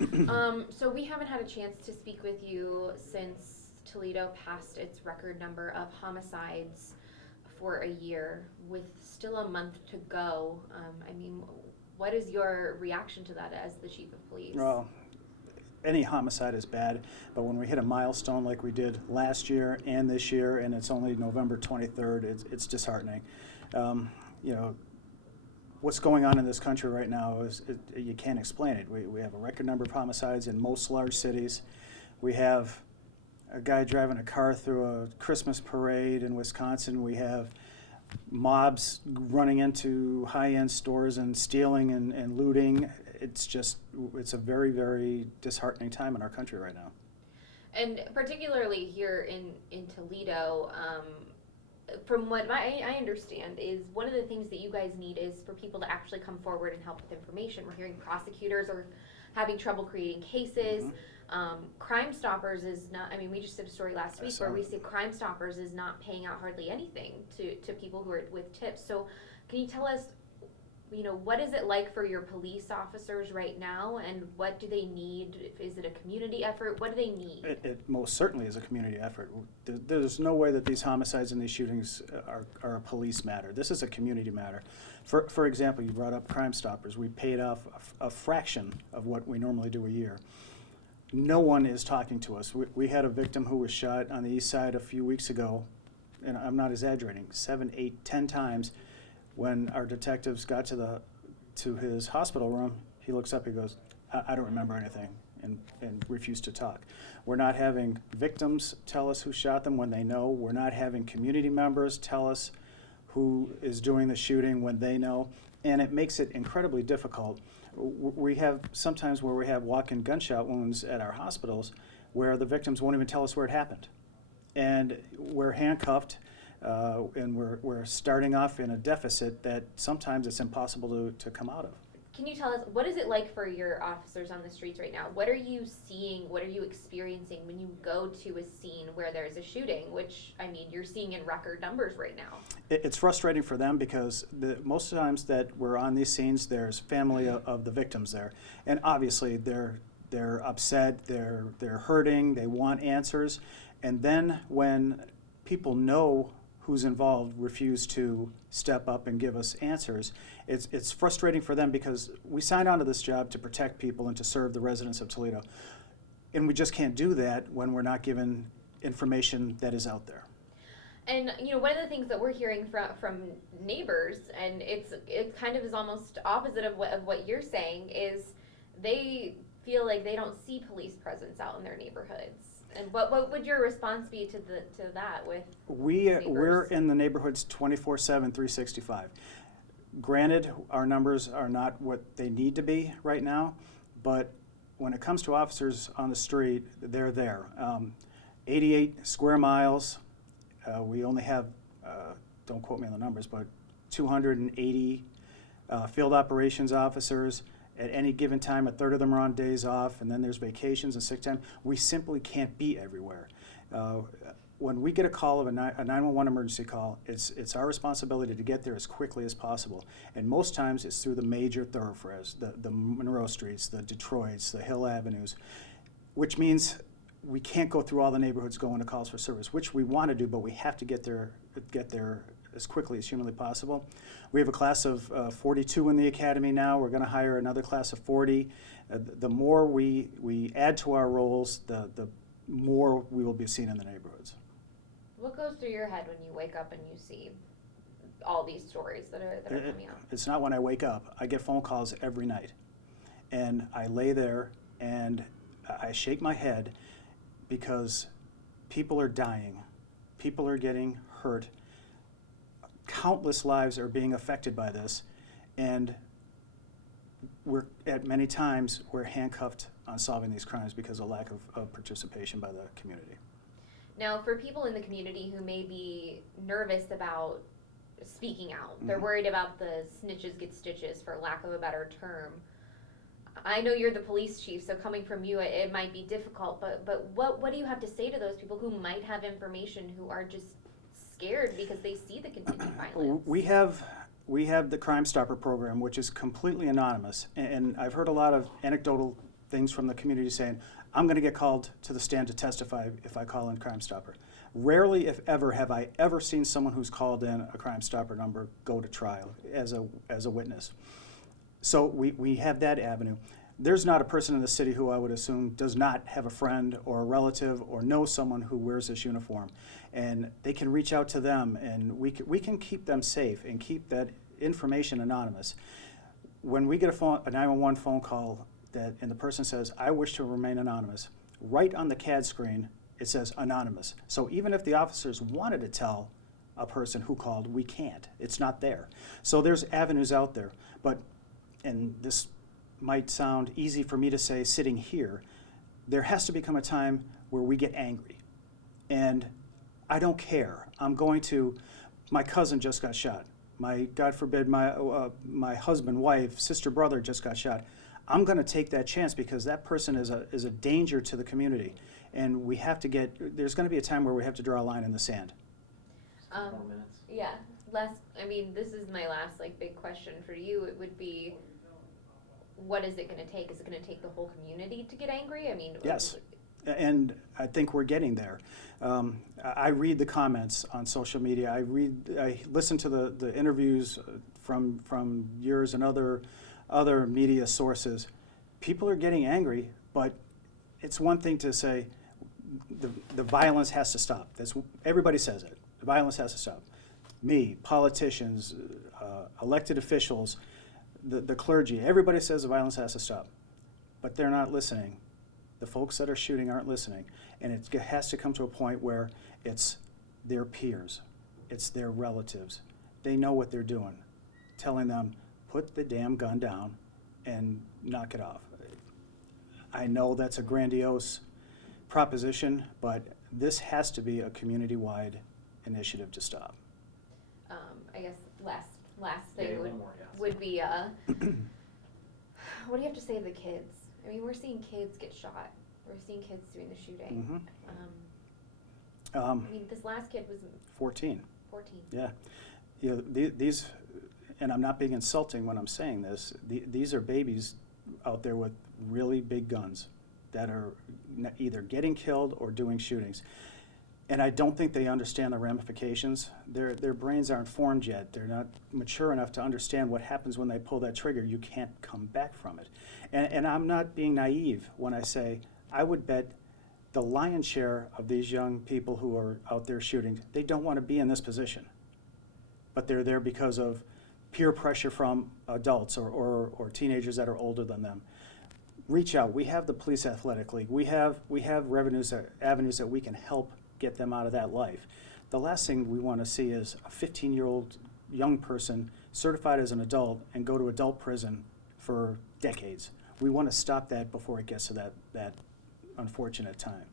So we haven't had a chance to speak with you since Toledo passed its record number of homicides for a year, with still a month to go. I mean, what is your reaction to that as the chief of police? Well, any homicide is bad, but when we hit a milestone like we did last year and this year, and it's only November 23rd, it's disheartening. You know, what's going on in this country right now is you can't explain it. We have a record number of homicides in most large cities. We have a guy driving a car through a Christmas parade in Wisconsin. We have mobs running into high-end stores and stealing and looting. It's a very, very disheartening time in our country right now. And particularly here in Toledo, from what I understand, is one of the things that you guys need is for people to actually come forward and help with information. We're hearing prosecutors are having trouble creating cases. Crime Stoppers is not, I mean, we just did a story last week where we see Crime Stoppers is not paying out hardly anything to people who are with tips. So can you tell us, what is it like for your police officers right now, and what do they need? Is it a community effort? What do they need? It most certainly is a community effort. There's no way that these homicides and these shootings are a police matter. This is a community matter. For example, you brought up Crime Stoppers. We paid off a fraction of what we normally do a year. No one is talking to us. We had a victim who was shot on the east side a few weeks ago, and I'm not exaggerating, 7, 8, 10 times. When our detectives got to his hospital room, he looks up, he goes, I don't remember anything, and refused to talk. We're not having victims tell us who shot them when they know. We're not having community members tell us who is doing the shooting when they know, and it makes it incredibly difficult. We have sometimes where we have walk-in gunshot wounds at our hospitals where the victims won't even tell us where it happened. And we're handcuffed, and we're starting off in a deficit that sometimes it's impossible to come out of. Can you tell us, what is it like for your officers on the streets right now? What are you seeing, what are you experiencing when you go to a scene where there's a shooting, which, I mean, you're seeing in record numbers right now? It's frustrating for them because most of the times that we're on these scenes, there's family of the victims there. And obviously they're upset, they're hurting, they want answers. And then when people know who's involved refuse to step up and give us answers, it's frustrating for them because we signed on to this job to protect people and to serve the residents of Toledo. And we just can't do that when we're not given information that is out there. And one of the things that we're hearing from neighbors, and it kind of is almost opposite of what you're saying, is they feel like they don't see police presence out in their neighborhoods. And what would your response be to that with We're in the neighborhoods 24/7, 365. Granted, our numbers are not what they need to be right now, but when it comes to officers on the street, they're there. 88 square miles. We only have, don't quote me on the numbers, but 280 field operations officers. At any given time, a third of them are on days off, and then there's vacations and sick time. We simply can't be everywhere. When we get a call of a 911 emergency call, it's our responsibility to get there as quickly as possible. And most times it's through the major thoroughfares, the Monroe Streets, the Detroits, the Hill Avenues, which means we can't go through all the neighborhoods going to calls for service, which we want to do, but we have to get there as quickly as humanly possible. We have a class of 42 in the academy now. We're going to hire another class of 40. The more we add to our roles, the more we will be seen in the neighborhoods. What goes through your head when you wake up and you see all these stories that are coming out? It's not when I wake up. I get phone calls every night. And I lay there and I shake my head because people are dying. People are getting hurt. Countless lives are being affected by this. And at many times, we're handcuffed on solving these crimes because of lack of participation by the community. Now, for people in the community who may be nervous about speaking out, they're worried about the snitches get stitches, for lack of a better term. I know you're the police chief, so coming from you, it might be difficult, but what do you have to say to those people who might have information who are just scared because they see the continued violence? We have the Crime Stopper program, which is completely anonymous, and I've heard a lot of anecdotal things from the community saying, I'm going to get called to the stand to testify if I call in Crime Stopper. Rarely, if ever, have I ever seen someone who's called in a Crime Stopper number go to trial as a witness. So we have that avenue. There's not a person in the city who I would assume does not have a friend or a relative or know someone who wears this uniform. And they can reach out to them, and we can keep them safe and keep that information anonymous. When we get a 911 phone call and the person says, I wish to remain anonymous, right on the CAD screen it says anonymous. So even if the officers wanted to tell a person who called, we can't. It's not there. So there's avenues out there. But, and this might sound easy for me to say sitting here, there has to become a time where we get angry. And I don't care. My cousin just got shot. God forbid, my husband, wife, sister, brother just got shot. I'm going to take that chance because that person is a danger to the community. And we have to there's going to be a time where we have to draw a line in the sand. 4 minutes. Yeah, this is my last big question for you. It would be, what is it going to take? Is it going to take the whole community to get angry? Yes, and I think we're getting there. I read the comments on social media. I listen to the interviews from yours and other media sources. People are getting angry, but it's one thing to say the violence has to stop. Everybody says it. The violence has to stop. Me, politicians, elected officials, the clergy, everybody says the violence has to stop, but they're not listening. The folks that are shooting aren't listening, and it has to come to a point where it's their peers, it's their relatives. They know what they're doing, telling them, put the damn gun down and knock it off. I know that's a grandiose proposition, but this has to be a community-wide initiative to stop. I guess last thing Yeah, one more, yes. would be, what do you have to say to the kids? We're seeing kids get shot. We're seeing kids doing the shooting. Mm-hmm. This last kid was 14. 14. Yeah. These, and I'm not being insulting when I'm saying this, these are babies out there with really big guns that are either getting killed or doing shootings. And I don't think they understand the ramifications. Their brains aren't formed yet. They're not mature enough to understand what happens when they pull that trigger. You can't come back from it. And I'm not being naive when I say I would bet the lion's share of these young people who are out there shooting, they don't want to be in this position. But they're there because of peer pressure from adults or teenagers that are older than them. Reach out. We have the Police Athletic League. We have avenues that we can help get them out of that life. The last thing we want to see is a 15-year-old young person certified as an adult and go to adult prison for decades. We want to stop that before it gets to that unfortunate time.